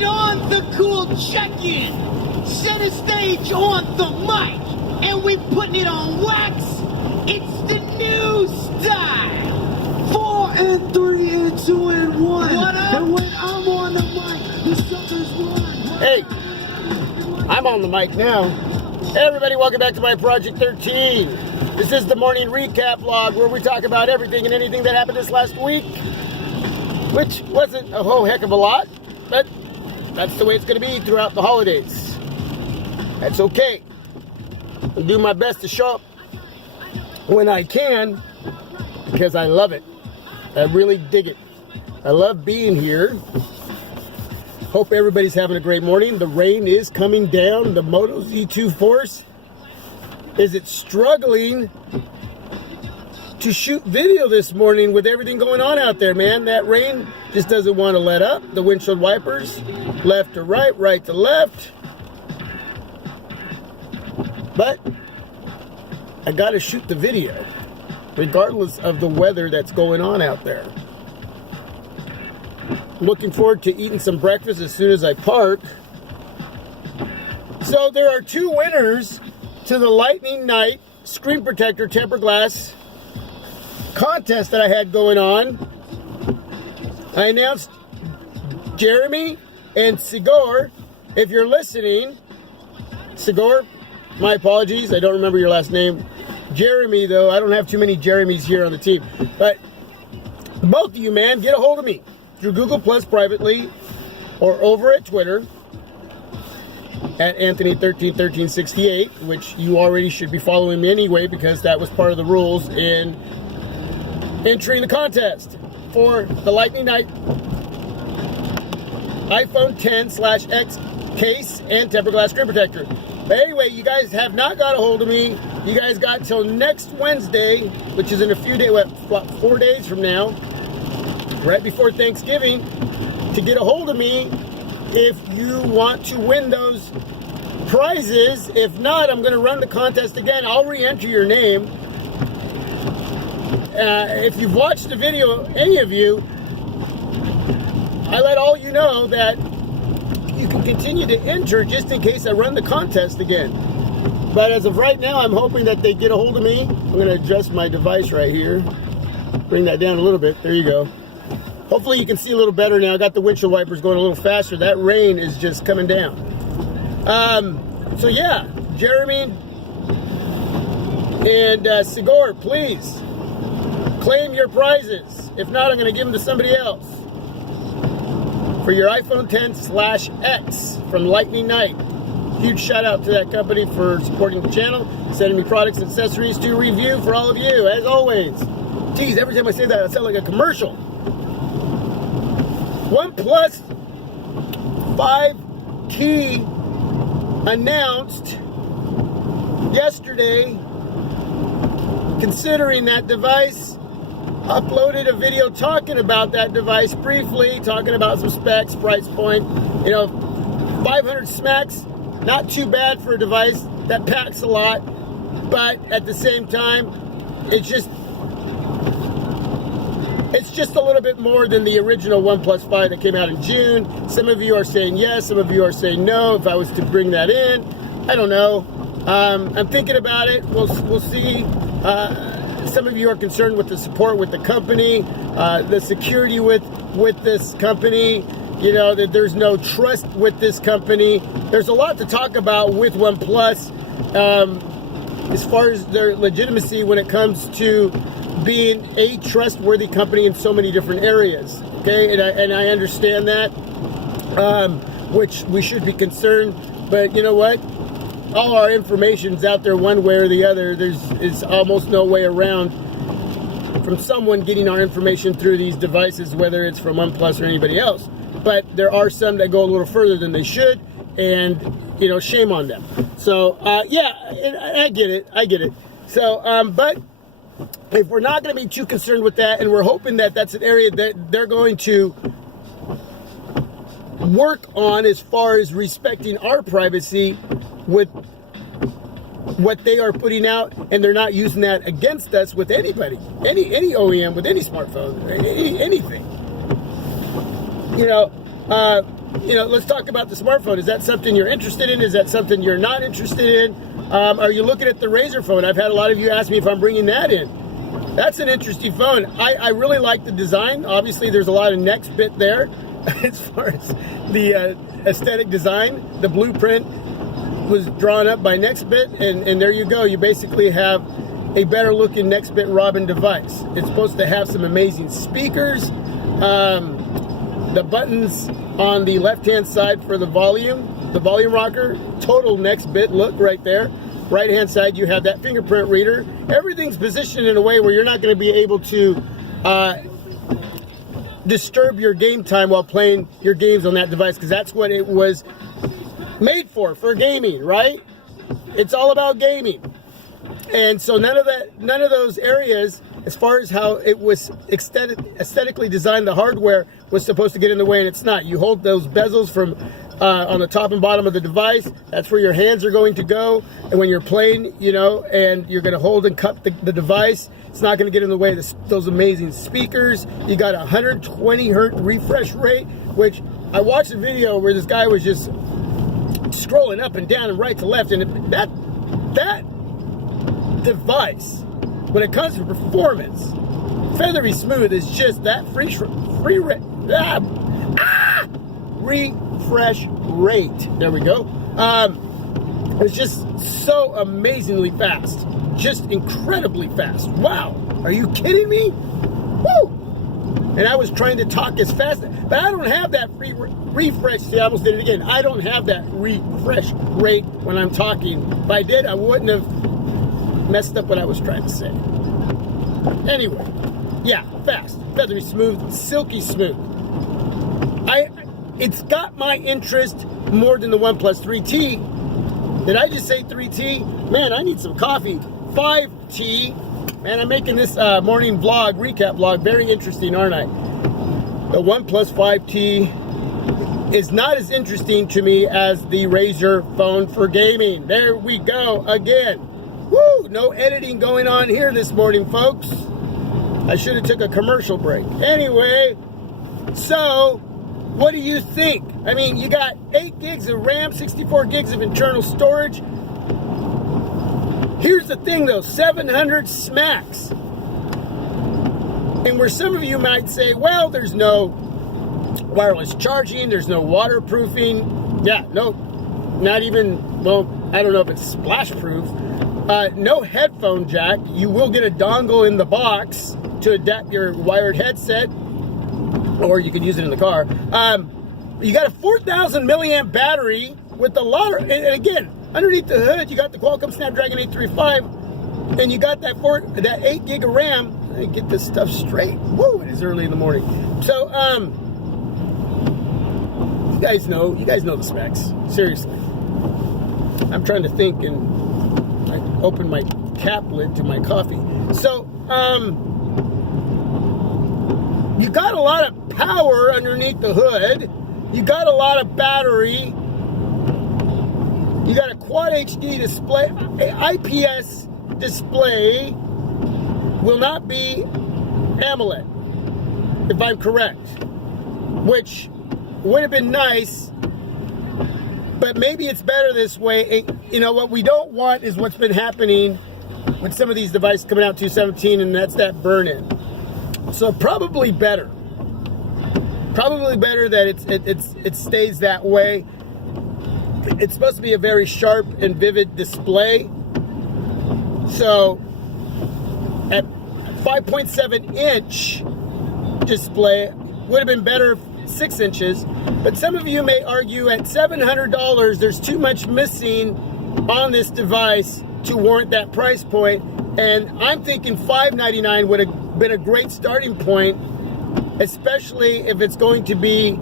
Put on the cool check-in. Set a stage on the mic. And we putting it on wax. It's the new style. 4 and 3 and 2 and 1. What up? And when I'm on the mic, the suckers run. Hey, I'm on the mic now. Hey everybody, welcome back to my Project 13. This is the morning recap vlog where we talk about everything and anything that happened this last week, which wasn't a whole heck of a lot, but that's the way it's going to be throughout the holidays. That's okay. I'll do my best to show up when I can because I love it. I really dig it. I love being here. Hope everybody's having a great morning. The rain is coming down. The Moto Z2 Force is struggling to shoot video this morning with everything going on out there, man. That rain just doesn't want to let up. The windshield wipers, left to right, right to left. But I got to shoot the video, regardless of the weather that's going on out there. Looking forward to eating some breakfast as soon as I park. So there are two winners to the Lightning Night Screen Protector Temper Glass contest that I had going on. I announced Jeremy and Sigor. If you're listening, Sigor, my apologies, I don't remember your last name. Jeremy, though, I don't have too many Jeremys here on the team. But both of you, man, get a hold of me through Google Plus privately or over at Twitter at Anthony131368, which you already should be following me anyway because that was part of the rules in entering the contest for the Lightning Night iPhone 10/X case and temper glass screen protector. But anyway, you guys have not got a hold of me. You guys got till next Wednesday, which is in a few days, 4 days from now, right before Thanksgiving, to get a hold of me if you want to win those prizes. If not, I'm going to run the contest again. I'll re-enter your name. If you've watched the video, any of you, I let all you know that you can continue to enter just in case I run the contest again. But as of right now, I'm hoping that they get a hold of me. I'm going to adjust my device right here. Bring that down a little bit. There you go. Hopefully you can see a little better now. I got the windshield wipers going a little faster. That rain is just coming down. So yeah, Jeremy and Sigor, please claim your prizes. If not, I'm going to give them to somebody else for your iPhone 10/X from Lightning Night. Huge shout out to that company for supporting the channel, sending me products and accessories to review for all of you, as always. Geez, every time I say that, I sound like a commercial. OnePlus 5T announced yesterday, considering that device, uploaded a video talking about that device briefly, talking about some specs, price point. You know, 500 smacks, not too bad for a device that packs a lot, but at the same time, it's just a little bit more than the original OnePlus 5 that came out in June. Some of you are saying yes, some of you are saying no. If I was to bring that in, I don't know. I'm thinking about it. We'll see. Some of you are concerned with the support with the company, the security with this company. You know, that there's no trust with this company. There's a lot to talk about with OnePlus as far as their legitimacy when it comes to being a trustworthy company in so many different areas. Okay, and I understand that, which we should be concerned. But you know what? All our information's out there one way or the other. There's almost no way around from someone getting our information through these devices, whether it's from OnePlus or anybody else. But there are some that go a little further than they should, and you know, shame on them. So yeah, I get it. So but if we're not going to be too concerned with that, and we're hoping that that's an area that they're going to work on as far as respecting our privacy with what they are putting out, and they're not using that against us with anybody, any OEM with any smartphone, anything. You know, let's talk about the smartphone. Is that something you're interested in? Is that something you're not interested in? Are you looking at the Razr phone? I've had a lot of you ask me if I'm bringing that in. That's an interesting phone. I really like the design. Obviously, there's a lot of next bit there as far as the aesthetic design. The blueprint was drawn up by Nextbit, and there you go. You basically have a better looking Nextbit Robin device. It's supposed to have some amazing speakers. The buttons on the left hand side for the volume rocker, total Nextbit look right there. Right hand side you have that fingerprint reader. Everything's positioned in a way where you're not going to be able to disturb your game time while playing your games on that device, because that's what it was made for gaming, right? It's all about gaming. And so none of those areas, as far as how it was aesthetically designed, the hardware was supposed to get in the way, and it's not. You hold those bezels from on the top and bottom of the device. That's where your hands are going to go. And when you're playing, and you're going to hold and cup the device, it's not going to get in the way of those amazing speakers. You got a 120 hertz refresh rate, which I watched a video where this guy was just scrolling up and down and right to left, and that device, when it comes to performance, feathery smooth is just that refresh rate. There we go. It's just so amazingly fast, just incredibly fast. Wow, are you kidding me? Woo! And I was trying to talk as fast, but I don't have that refresh. See, I almost did it again. I don't have that refresh rate when I'm talking. If I did, I wouldn't have messed up what I was trying to say. Anyway, yeah, fast, feathery smooth, silky smooth. It's got my interest more than the OnePlus 3T. Did I just say 3T? Man, I need some coffee. 5T. Man, I'm making this morning vlog, recap vlog, very interesting, aren't I? The OnePlus 5T is not as interesting to me as the Razr phone for gaming. There we go again. Woo! No editing going on here this morning, folks. I should have took a commercial break. Anyway, so what do you think? I mean, you got 8 gigs of RAM, 64 gigs of internal storage. Here's the thing though, 700 smacks. And where some of you might say, well, there's no wireless charging, there's no waterproofing. Yeah, no, not even, well, I don't know if it's splash proof. No headphone jack. You will get a dongle in the box to adapt your wired headset, or you can use it in the car. You got a 4,000 milliamp battery with a lot of, and again, underneath the hood, you got the Qualcomm Snapdragon 835, and you got that 8 gig of RAM. Let me get this stuff straight. Woo, it is early in the morning. So, you guys know the specs. Seriously. I'm trying to think, and I opened my cap lid to my coffee. So, you got a lot of power underneath the hood. You got a lot of battery. You got a Quad HD display. IPS display will not be AMOLED, if I'm correct, which would have been nice, but maybe it's better this way. What we don't want is what's been happening with some of these devices coming out 217, and that's that burn-in. So probably better that it stays that way. It's supposed to be a very sharp and vivid display. So at 5.7 inch display would have been better 6 inches, but some of you may argue at $700 there's too much missing on this device to warrant that price point, and I'm thinking $599 would have been a great starting point, especially if it's going to be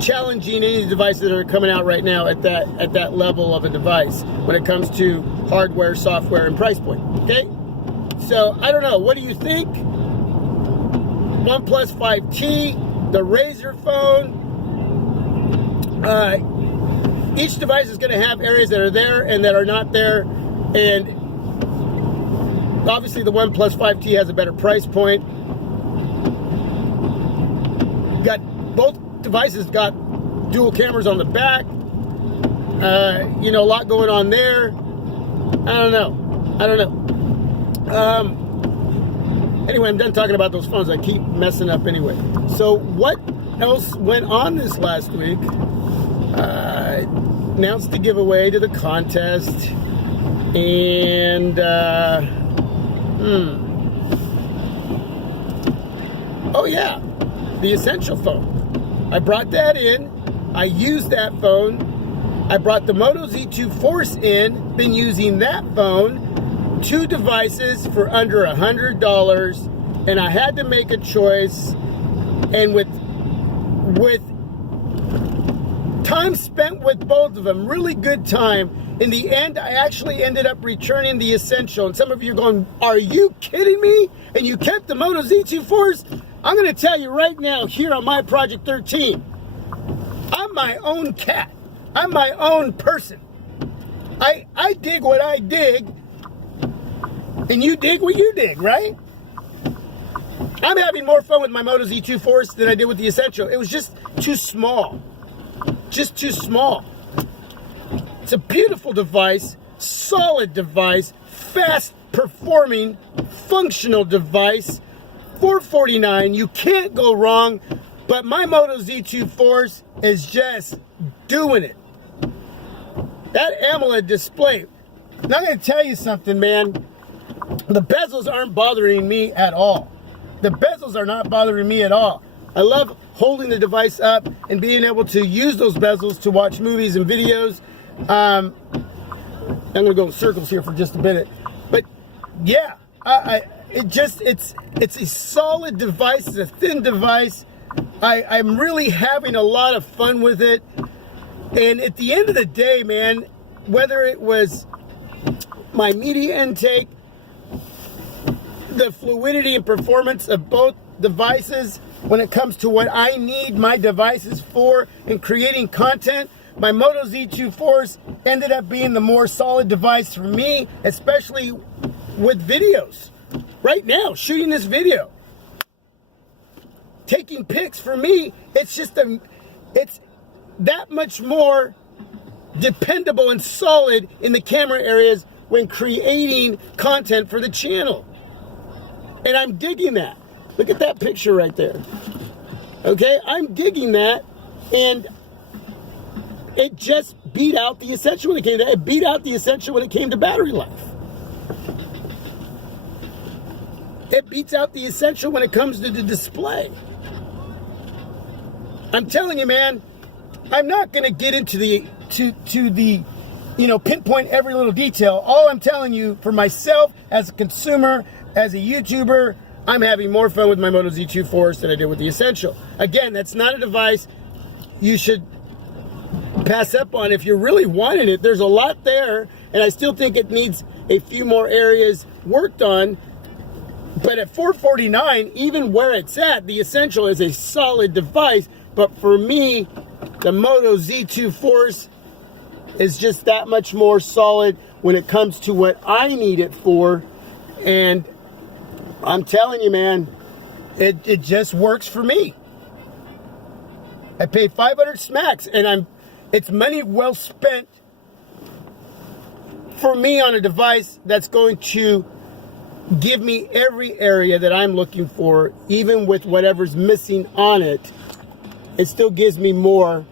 challenging any of the devices that are coming out right now at that level of a device when it comes to hardware, software, and price point. Okay, so I don't know. What do you think? OnePlus 5T, the Razr phone. Each device is going to have areas that are there and that are not there, and obviously the OnePlus 5T has a better price point. Got both device has got dual cameras on the back. You know, a lot going on there. I don't know. Anyway, I'm done talking about those phones. I keep messing up anyway. So what else went on this last week? Announced the giveaway to the contest. And, oh yeah, the Essential phone. I brought that in. I used that phone. I brought the Moto Z2 Force in. Been using that phone. 2 devices for under $100, and I had to make a choice. And with time spent with both of them, really good time. In the end, I actually ended up returning the Essential. And some of you are going, "Are you kidding me?" And you kept the Moto Z2 Force? I'm going to tell you right now, here on my Project 13, I'm my own cat. I'm my own person. I dig what I dig. And you dig what you dig, right? I'm having more fun with my Moto Z2 Force than I did with the Essential. It was just too small. Just too small. It's a beautiful device, solid device, fast performing, functional device. $449, you can't go wrong. But my Moto Z2 Force is just doing it. That AMOLED display. Now I'm going to tell you something, man. The bezels aren't bothering me at all. The bezels are not bothering me at all. I love holding the device up and being able to use those bezels to watch movies and videos. I'm going to go in circles here for just a minute. But yeah, it's a solid device. It's a thin device. I'm really having a lot of fun with it. And at the end of the day, man, whether it was my media intake, the fluidity and performance of both devices when it comes to what I need my devices for in creating content, my Moto Z2 Force ended up being the more solid device for me, especially with videos. Right now, shooting this video, taking pics, for me, it's that much more dependable and solid in the camera areas when creating content for the channel. And I'm digging that. Look at that picture right there. Okay, I'm digging that, and it just beat out the Essential when it came to it beat out the Essential when it came to battery life. It beats out the Essential when it comes to the display. I'm telling you, man, I'm not going to get into the pinpoint every little detail. All I'm telling you, for myself as a consumer, as a YouTuber, I'm having more fun with my Moto Z2 Force than I did with the Essential. Again, that's not a device you should pass up on if you're really wanting it. There's a lot there, and I still think it needs a few more areas worked on. But at $449, even where it's at, the Essential is a solid device. But for me, the Moto Z2 Force is just that much more solid when it comes to what I need it for. And I'm telling you, man, it just works for me. I paid 500 smacks, and it's money well spent for me on a device that's going to give me every area that I'm looking for. Even with whatever's missing on it, it still gives me more,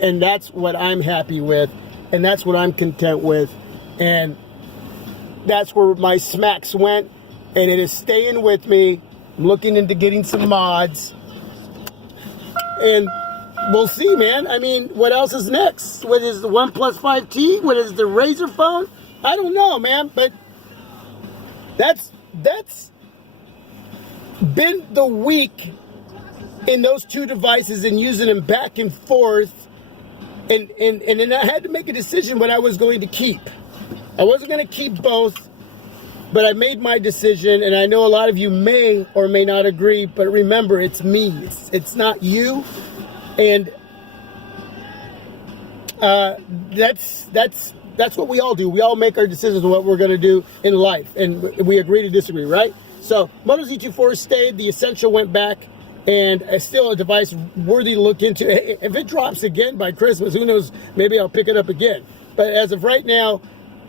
and that's what I'm happy with, and that's what I'm content with, and that's where my smacks went, and it is staying with me. I'm looking into getting some mods, and we'll see, man. I mean, what else is next? What is the OnePlus 5T? What is the Razer phone? I don't know, man, but that's been the week in those two devices and using them back and forth, and then I had to make a decision what I was going to keep. I wasn't going to keep both, but I made my decision, and I know a lot of you may or may not agree, but remember, it's me. It's not you, and that's what we all do. We all make our decisions on what we're going to do in life, and we agree to disagree, right? So Moto Z2 Force stayed, the Essential went back, and it's still a device worthy to look into. Hey, if it drops again by Christmas, who knows, maybe I'll pick it up again. But as of right now,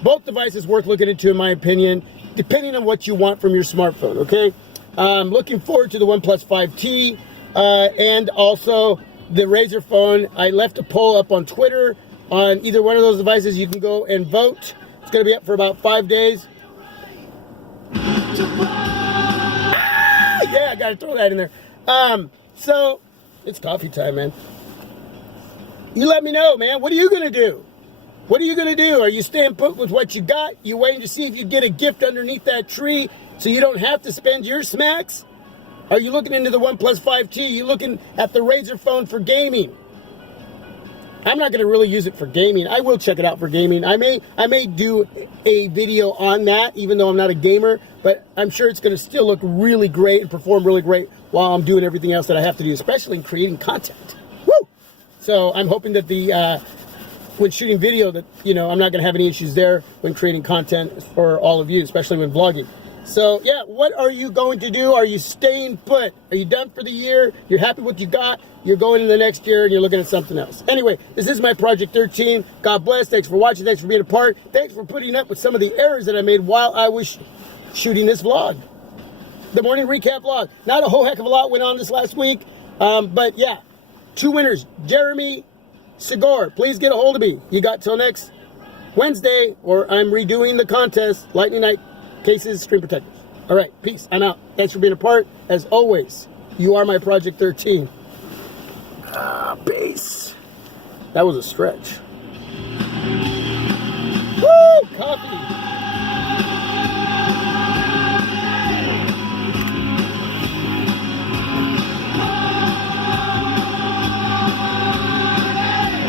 both devices worth looking into, in my opinion, depending on what you want from your smartphone, okay? I'm looking forward to the OnePlus 5T and also the Razer phone. I left a poll up on Twitter on either one of those devices. You can go and vote. It's going to be up for about 5 days. Yeah, I got to throw that in there. So, it's coffee time, man. You let me know, man. What are you going to do? What are you going to do? Are you staying put with what you got? You waiting to see if you get a gift underneath that tree so you don't have to spend your smacks? Are you looking into the OnePlus 5T? Are you looking at the Razer phone for gaming? I'm not going to really use it for gaming. I will check it out for gaming. I may do a video on that, even though I'm not a gamer, but I'm sure it's going to still look really great and perform really great while I'm doing everything else that I have to do, especially in creating content. Woo! So I'm hoping that when shooting video that, I'm not going to have any issues there when creating content for all of you, especially when vlogging. So, yeah, what are you going to do? Are you staying put? Are you done for the year? You're happy with what you got? You're going into the next year and you're looking at something else. Anyway, this is my Project 13. God bless. Thanks for watching. Thanks for being a part. Thanks for putting up with some of the errors that I made while I was shooting this vlog. The morning recap vlog. Not a whole heck of a lot went on this last week. But, yeah, 2 winners. Jeremy Sigur, please get a hold of me. You got till next Wednesday, or I'm redoing the contest, Lightning Night cases, screen protectors. All right, peace. I'm out. Thanks for being a part. As always, you are my Project 13. Peace. That was a stretch. Woo! Coffee.